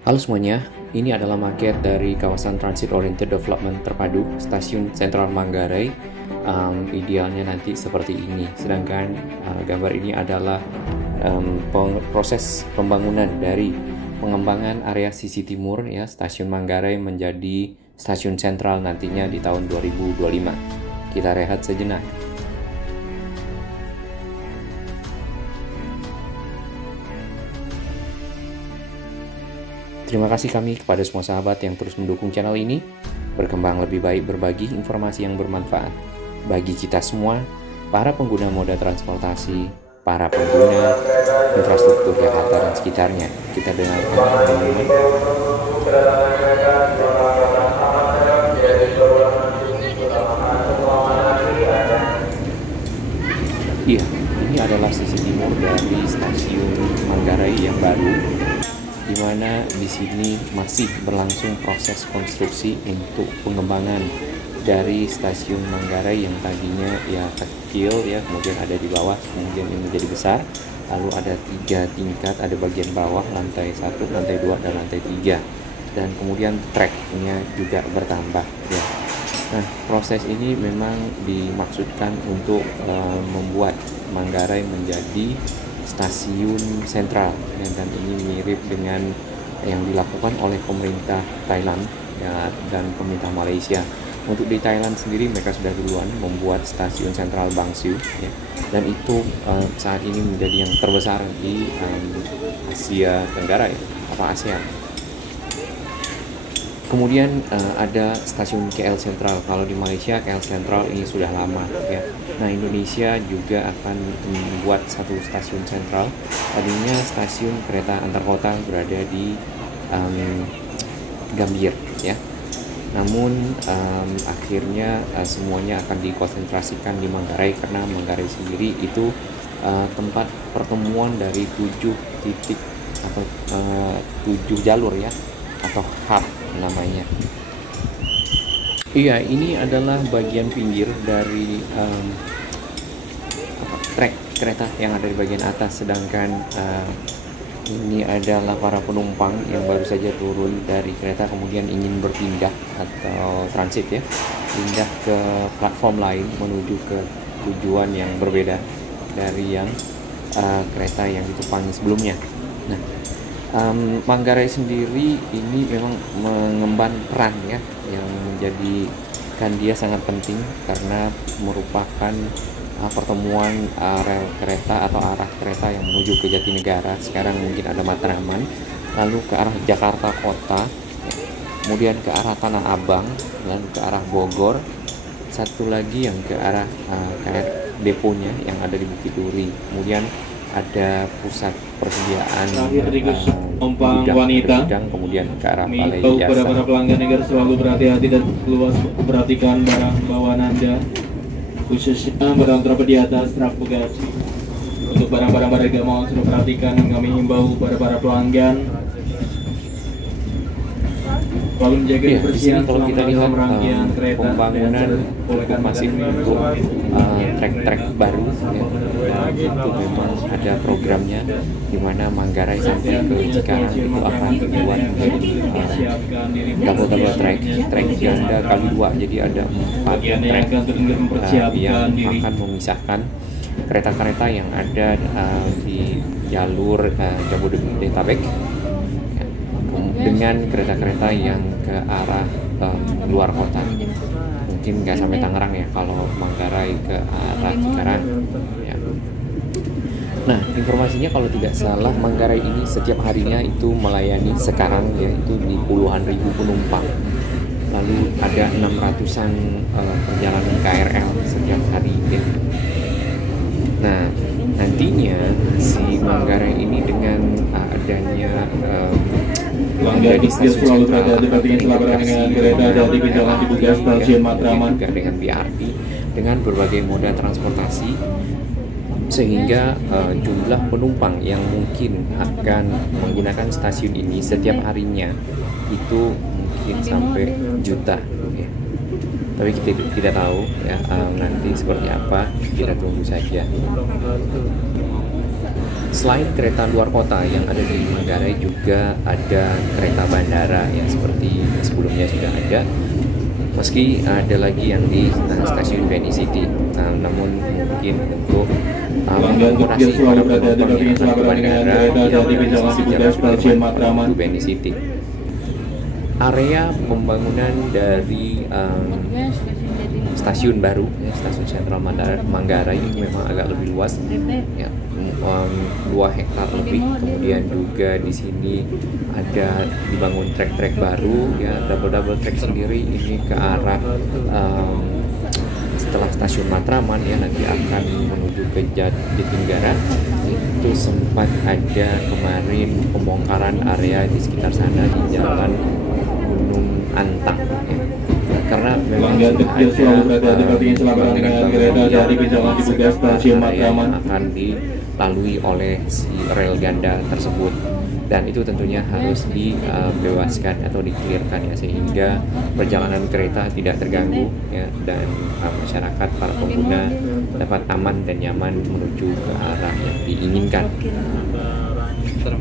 Halo semuanya, ini adalah maket dari kawasan Transit Oriented Development terpadu Stasiun Sentral Manggarai. Idealnya nanti seperti ini, sedangkan gambar ini adalah proses pembangunan dari pengembangan area sisi timur ya Stasiun Manggarai menjadi stasiun sentral nantinya di tahun 2025. Kita rehat sejenak. Terima kasih kami kepada semua sahabat yang terus mendukung channel ini, berkembang lebih baik berbagi informasi yang bermanfaat bagi kita semua, para pengguna moda transportasi, para pengguna infrastruktur Jakarta dan sekitarnya. Kita dengarkan Iya, ini adalah sisi timur dari stasiun Manggarai yang baru, di mana di sini masih berlangsung proses konstruksi untuk pengembangan dari stasiun Manggarai yang tadinya ya kecil ya, kemudian ada di bawah, kemudian ini menjadi besar, lalu ada 3 tingkat, ada bagian bawah, lantai 1, lantai 2, dan lantai 3, dan kemudian tracknya juga bertambah ya. Nah, proses ini memang dimaksudkan untuk membuat Manggarai menjadi stasiun sentral ya, dan ini mirip dengan yang dilakukan oleh pemerintah Thailand ya, dan pemerintah Malaysia. Untuk di Thailand sendiri mereka sudah duluan membuat stasiun sentral Bang Siu ya, dan itu saat ini menjadi yang terbesar di Asia Tenggara ya, apa ASEAN. Kemudian ada stasiun KL Sentral. Kalau di Malaysia KL Sentral ini sudah lama ya. Nah, Indonesia juga akan membuat satu stasiun sentral. Tadinya stasiun kereta antar kota berada di Gambir ya. Namun akhirnya semuanya akan dikonsentrasikan di Manggarai karena Manggarai sendiri itu tempat pertemuan dari 7 titik atau 7 jalur ya, atau hub namanya. Iya, ini adalah bagian pinggir dari trek kereta yang ada di bagian atas, sedangkan ini adalah para penumpang yang baru saja turun dari kereta kemudian ingin berpindah atau transit ya, pindah ke platform lain menuju ke tujuan yang berbeda dari yang kereta yang ditumpangi sebelumnya. Nah, Manggarai sendiri ini memang mengemban peran ya, yang menjadikan dia sangat penting karena merupakan pertemuan rel kereta atau arah kereta yang menuju ke Jatinegara. Sekarang mungkin ada Matraman, lalu ke arah Jakarta Kota, kemudian ke arah Tanah Abang, lalu ke arah Bogor, satu lagi yang ke arah deponya yang ada di Bukit Duri, kemudian ada pusat persediaan penumpang wanita, kemudian ke arah Balai Jasa. Jasa. Para pelanggan agar selalu berhati-hati dan luas perhatikan barang bawaan Anda, khususnya barang terdapat di atas rak bagasi. Untuk barang-barang berharga mohon sudah perhatikan dan kami himbau pada para pelanggan selalu menjaga kebersihan kalau kita lihat dalam rangkaian kereta pembangunan masih untuk trek-trek baru ya, itu memang ada programnya di mana Manggarai sampai ke Cikarang itu akan dibuat menjadi double trek ganda kali 2, jadi ada 4 trek yang akan memisahkan kereta-kereta yang ada di jalur Jabodetabek dengan kereta-kereta yang ke arah luar kota. Mungkin nggak sampai Tangerang ya kalau Manggarai ke arah Cikarang ya. Nah, informasinya kalau tidak salah Manggarai ini setiap harinya itu melayani sekarang yaitu di puluhan ribu penumpang. Lalu ada 600-an perjalanan KRL setiap hari ya. Nah, nantinya si Manggarai ini dengan adanya pelanggan selalu berada di bagian pelabuhan dengan kereta dari pinjaman dibuka stasiun Matraman juga dengan BRT, dengan berbagai moda transportasi, sehingga jumlah penumpang yang mungkin akan menggunakan stasiun ini setiap harinya itu mungkin sampai juta ya. Tapi kita tidak tahu ya nanti seperti apa, kita tunggu saja. Selain kereta luar kota yang ada di Manggarai, juga ada kereta bandara yang seperti sebelumnya sudah ada. Meski ada lagi yang di stasiun BNI City, namun mungkin untuk mengakomodasi para penumpang yang akan ke bandara, di BNI City. Area pembangunan dari stasiun baru, stasiun sentral Manggarai itu memang agak lebih luas, ya, 2 hektar lebih. Kemudian juga di sini ada dibangun trek-trek baru, ya, double track sendiri ini ke arah setelah stasiun Matraman, ya, nanti akan menuju ke Jatinegara. Itu sempat ada kemarin pembongkaran area di sekitar sana di jalan Gunung Antang, ya. Karena memang yang akan dilalui oleh si rel ganda tersebut, dan itu tentunya harus dibebaskan atau dikelirkan, ya, sehingga perjalanan kereta tidak terganggu, ya, dan masyarakat, para pengguna dapat aman dan nyaman menuju ke arah yang diinginkan.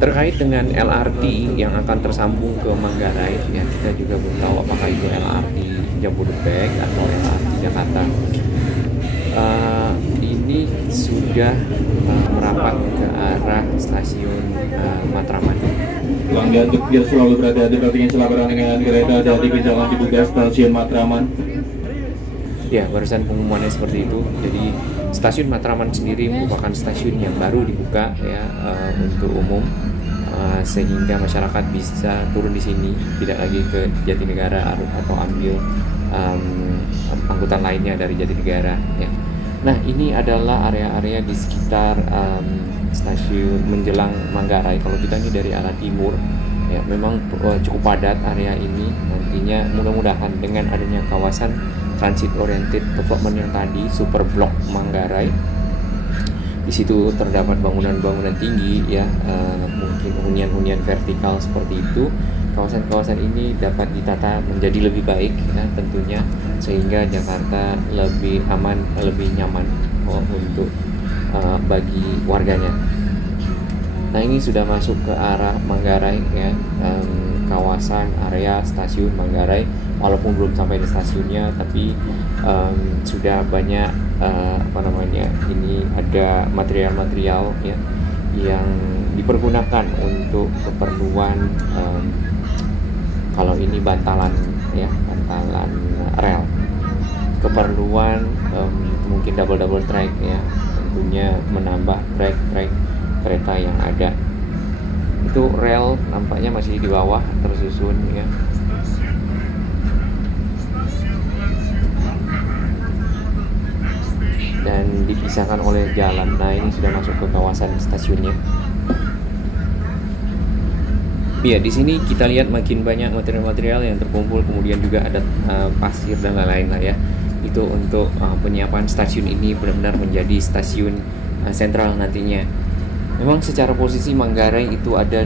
Terkait dengan LRT yang akan tersambung ke Manggarai, ya, kita juga belum tahu apakah itu LRT Jabodebek atau LRT Jakarta. Ini sudah merapat ke arah stasiun Matraman. Pelanggan biar selalu berhati-hati ingin selalu dengan kereta dari jangan dibuka stasiun Matraman. Ya, barusan pengumumannya seperti itu. Jadi stasiun Matraman sendiri merupakan stasiun yang baru dibuka, ya, untuk umum, sehingga masyarakat bisa turun di sini, tidak lagi ke Jatinegara atau ambil angkutan lainnya dari Jatinegara, ya. Nah, ini adalah area-area di sekitar stasiun menjelang Manggarai. Kalau kita ini dari arah timur, ya, memang cukup padat area ini. Nantinya mudah-mudahan dengan adanya kawasan transit oriented development yang tadi, super blok Manggarai, di situ terdapat bangunan-bangunan tinggi, ya, mungkin hunian-hunian vertikal seperti itu. Kawasan-kawasan ini dapat ditata menjadi lebih baik, ya, tentunya, sehingga Jakarta lebih aman, lebih nyaman untuk bagi warganya. Nah, ini sudah masuk ke arah Manggarai, ya, kawasan area stasiun Manggarai. Walaupun belum sampai di stasiunnya, tapi sudah banyak ini ada material-material, ya, yang dipergunakan untuk keperluan kalau ini bantalan, ya, bantalan rel, keperluan mungkin double track, ya, tentunya menambah track kereta yang ada. Itu rel nampaknya masih di bawah tersusun, ya. Dan dipisahkan oleh jalan. Nah, ini sudah masuk ke kawasan stasiunnya. Ya, di sini kita lihat makin banyak material-material yang terkumpul, kemudian juga ada pasir dan lain-lain, lah, ya. Itu untuk penyiapan stasiun ini benar-benar menjadi stasiun sentral nantinya. Memang secara posisi Manggarai itu ada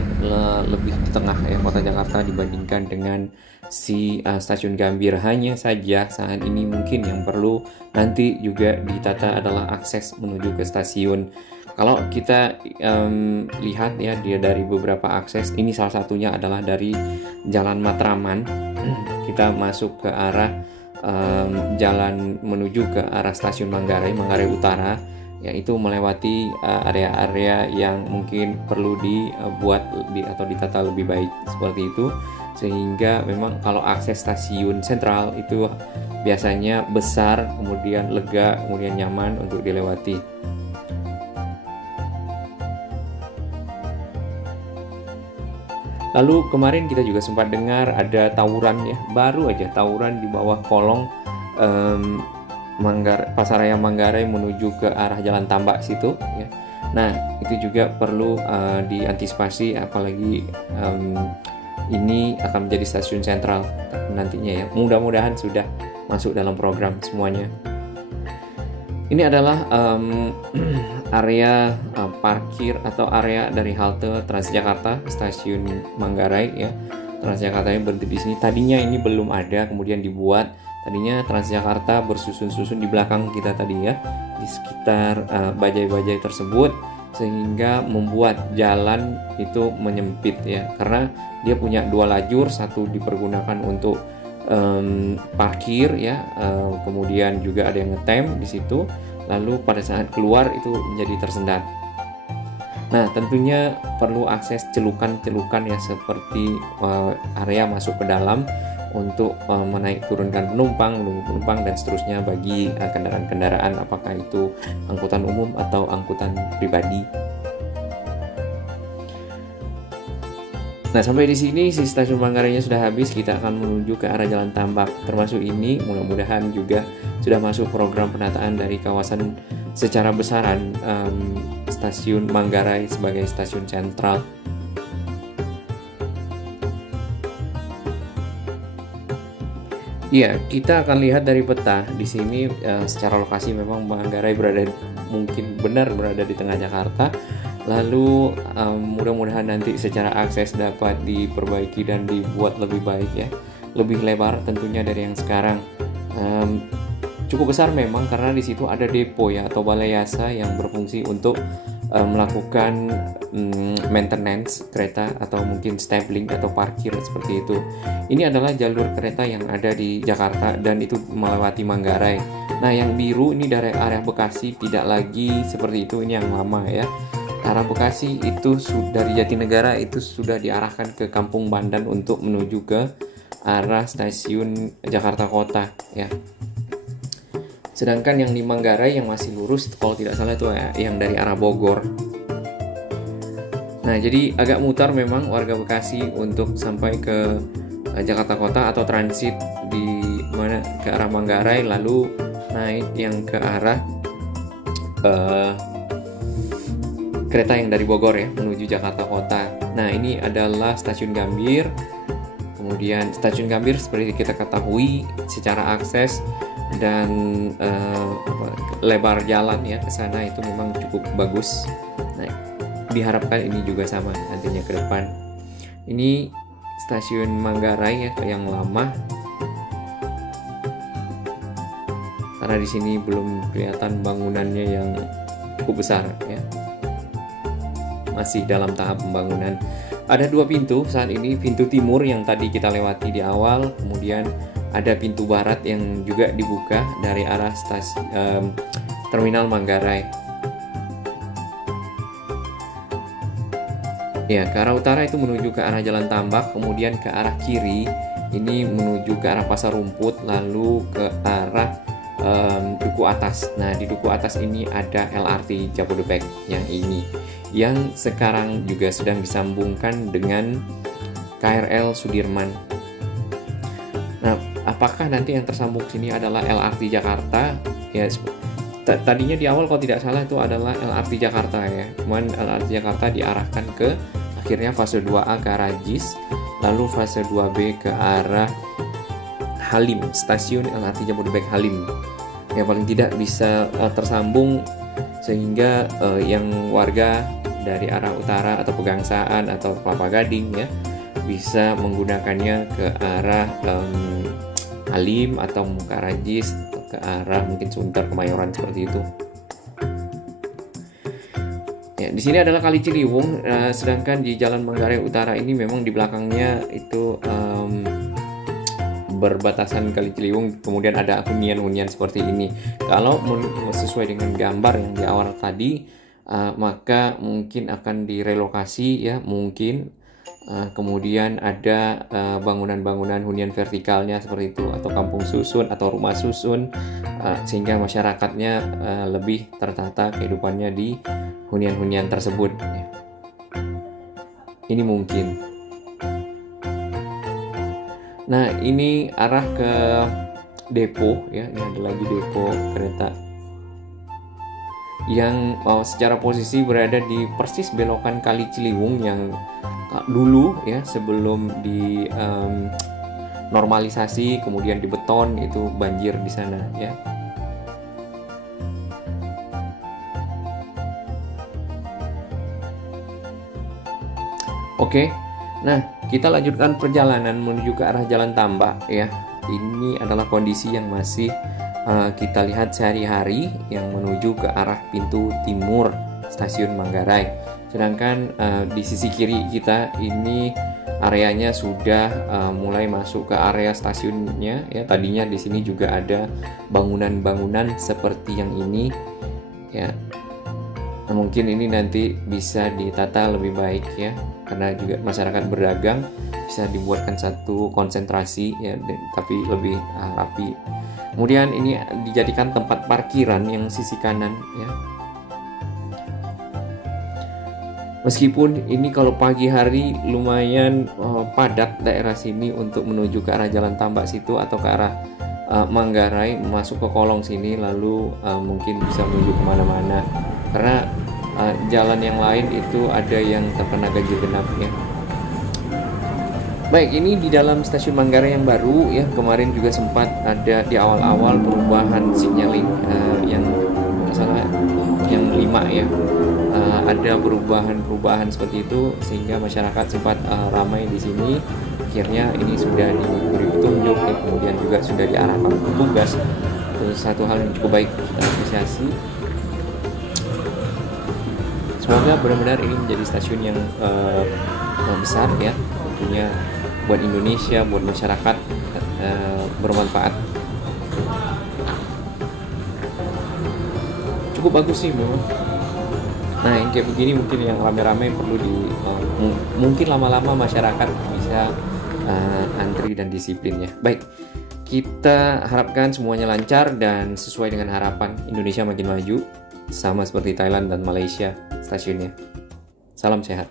lebih di tengah, ya, kota Jakarta dibandingkan dengan si stasiun Gambir. Hanya saja saat ini mungkin yang perlu nanti juga ditata adalah akses menuju ke stasiun. Kalau kita lihat, ya, dia dari beberapa akses, ini salah satunya adalah dari Jalan Matraman. Kita masuk ke arah jalan menuju ke arah stasiun Manggarai Utara, ya, itu melewati area-area yang mungkin perlu dibuat atau ditata lebih baik seperti itu, sehingga memang kalau akses stasiun sentral itu biasanya besar, kemudian lega, kemudian nyaman untuk dilewati. Lalu kemarin kita juga sempat dengar ada tawuran, ya, baru aja tawuran di bawah kolong Pasaraya Manggarai menuju ke arah Jalan Tambak situ, ya. Nah, itu juga perlu diantisipasi, apalagi ini akan menjadi stasiun sentral nantinya, ya. Mudah-mudahan sudah masuk dalam program semuanya. Ini adalah area parkir atau area dari halte Transjakarta stasiun Manggarai, ya. Transjakarta ini berhenti di sini. Tadinya ini belum ada, kemudian dibuat. Tadinya Transjakarta bersusun-susun di belakang kita tadi, ya, di sekitar bajai-bajai tersebut. sehingga membuat jalan itu menyempit ya, karena dia punya 2 lajur, satu dipergunakan untuk parkir ya, kemudian juga ada yang ngetem di situ, lalu pada saat keluar itu menjadi tersendat. Nah, tentunya perlu akses celukan-celukan ya, seperti area masuk ke dalam untuk menaik turunkan penumpang, menunggu penumpang dan seterusnya bagi kendaraan-kendaraan, apakah itu angkutan umum atau angkutan pribadi. Nah, sampai di sini si stasiun Manggarainya sudah habis, kita akan menuju ke arah Jalan Tambak. Termasuk ini mudah-mudahan juga sudah masuk program penataan dari kawasan secara besaran stasiun Manggarai sebagai stasiun sentral. Iya, kita akan lihat dari peta di sini secara lokasi memang Manggarai mungkin benar berada di tengah Jakarta. Lalu mudah-mudahan nanti secara akses dapat diperbaiki dan dibuat lebih baik ya, lebih lebar tentunya dari yang sekarang. Cukup besar memang karena di situ ada depo ya atau balai yasa yang berfungsi untuk melakukan maintenance kereta atau mungkin stabling atau parkir seperti itu. Ini adalah jalur kereta yang ada di Jakarta dan itu melewati Manggarai. Nah, yang biru ini dari area Bekasi, tidak lagi seperti itu, ini yang lama ya. Arah Bekasi itu dari Jatinegara itu sudah diarahkan ke Kampung Bandan untuk menuju ke arah stasiun Jakarta Kota ya. Sedangkan yang di Manggarai yang masih lurus kalau tidak salah itu yang dari arah Bogor. Nah, jadi agak mutar memang warga Bekasi untuk sampai ke Jakarta Kota atau transit di mana ke arah Manggarai lalu naik yang ke arah kereta yang dari Bogor ya menuju Jakarta Kota. Nah, ini adalah stasiun Gambir. Kemudian stasiun Gambir seperti kita ketahui secara akses dan lebar jalan ya ke sana itu memang cukup bagus. Nah, diharapkan ini juga sama nantinya ke depan. Ini stasiun Manggarai ya yang lama. Karena di sini belum kelihatan bangunannya yang cukup besar ya. Masih dalam tahap pembangunan. Ada 2 pintu saat ini, pintu timur yang tadi kita lewati di awal, kemudian ada pintu barat yang juga dibuka dari arah terminal Manggarai. Ya, ke arah utara itu menuju ke arah Jalan Tambak, kemudian ke arah kiri ini menuju ke arah Pasar Rumput, lalu ke arah Duku Atas. Nah, di Duku Atas ini ada LRT Jabodebek yang sekarang juga sedang disambungkan dengan KRL Sudirman. Nah, apakah nanti yang tersambung sini adalah LRT Jakarta? Ya, tadinya di awal kalau tidak salah itu adalah LRT Jakarta ya. Cuman LRT Jakarta diarahkan ke akhirnya fase 2A ke arah JIS, lalu fase 2B ke arah Halim, stasiun LRT Jabodebek Halim. Ya, paling tidak bisa tersambung sehingga yang warga dari arah utara atau Pegangsaan atau Kelapa Gading ya bisa menggunakannya ke arah Halim atau ke arah JIS atau ke arah mungkin Sunter, Kemayoran seperti itu. Ya, di sini adalah Kali Ciliwung, sedangkan di Jalan Manggarai Utara ini memang di belakangnya itu berbatasan Kali Ciliwung, kemudian ada hunian-hunian seperti ini. Kalau sesuai dengan gambar yang di awal tadi, maka mungkin akan direlokasi ya mungkin. Kemudian ada bangunan-bangunan hunian vertikalnya seperti itu, atau kampung susun atau rumah susun, sehingga masyarakatnya lebih tertata kehidupannya di hunian-hunian tersebut. Ini mungkin. Nah, ini arah ke depo ya, ini ada lagi depo kereta yang secara posisi berada di persis belokan Kali Ciliwung yang dulu ya sebelum di normalisasi kemudian dibeton itu banjir di sana ya. Oke. Nah, kita lanjutkan perjalanan menuju ke arah Jalan Tambak ya. Ini adalah kondisi yang masih kita lihat sehari-hari yang menuju ke arah pintu timur stasiun Manggarai. Sedangkan di sisi kiri kita ini areanya sudah mulai masuk ke area stasiunnya ya. Tadinya di sini juga ada bangunan-bangunan seperti yang ini ya. Nah, mungkin ini nanti bisa ditata lebih baik ya, karena juga masyarakat berdagang, bisa dibuatkan satu konsentrasi ya, tapi lebih rapi. Kemudian ini dijadikan tempat parkiran yang sisi kanan ya. Meskipun ini kalau pagi hari lumayan padat daerah sini untuk menuju ke arah Jalan Tambak situ atau ke arah Manggarai, masuk ke kolong sini lalu mungkin bisa menuju kemana-mana, karena jalan yang lain itu ada yang terkena ganjil genap ya. Baik, ini di dalam stasiun Manggarai yang baru ya. Kemarin juga sempat ada di awal-awal perubahan signaling yang salah yang 5 ya. Ada perubahan seperti itu sehingga masyarakat sempat ramai di sini. Akhirnya ini sudah diberi petunjuk ya, kemudian juga sudah diarahkan petugas. Itu satu hal yang cukup baik, kita apresiasi. Semoga benar-benar ini menjadi stasiun yang besar ya, tentunya buat Indonesia, buat masyarakat bermanfaat. Cukup bagus sih memang. Nah, yang kayak begini mungkin yang rame-rame perlu mungkin lama-lama masyarakat bisa antri dan disiplin ya. Baik, kita harapkan semuanya lancar dan sesuai dengan harapan Indonesia makin maju, sama seperti Thailand dan Malaysia stasiunnya. Salam sehat.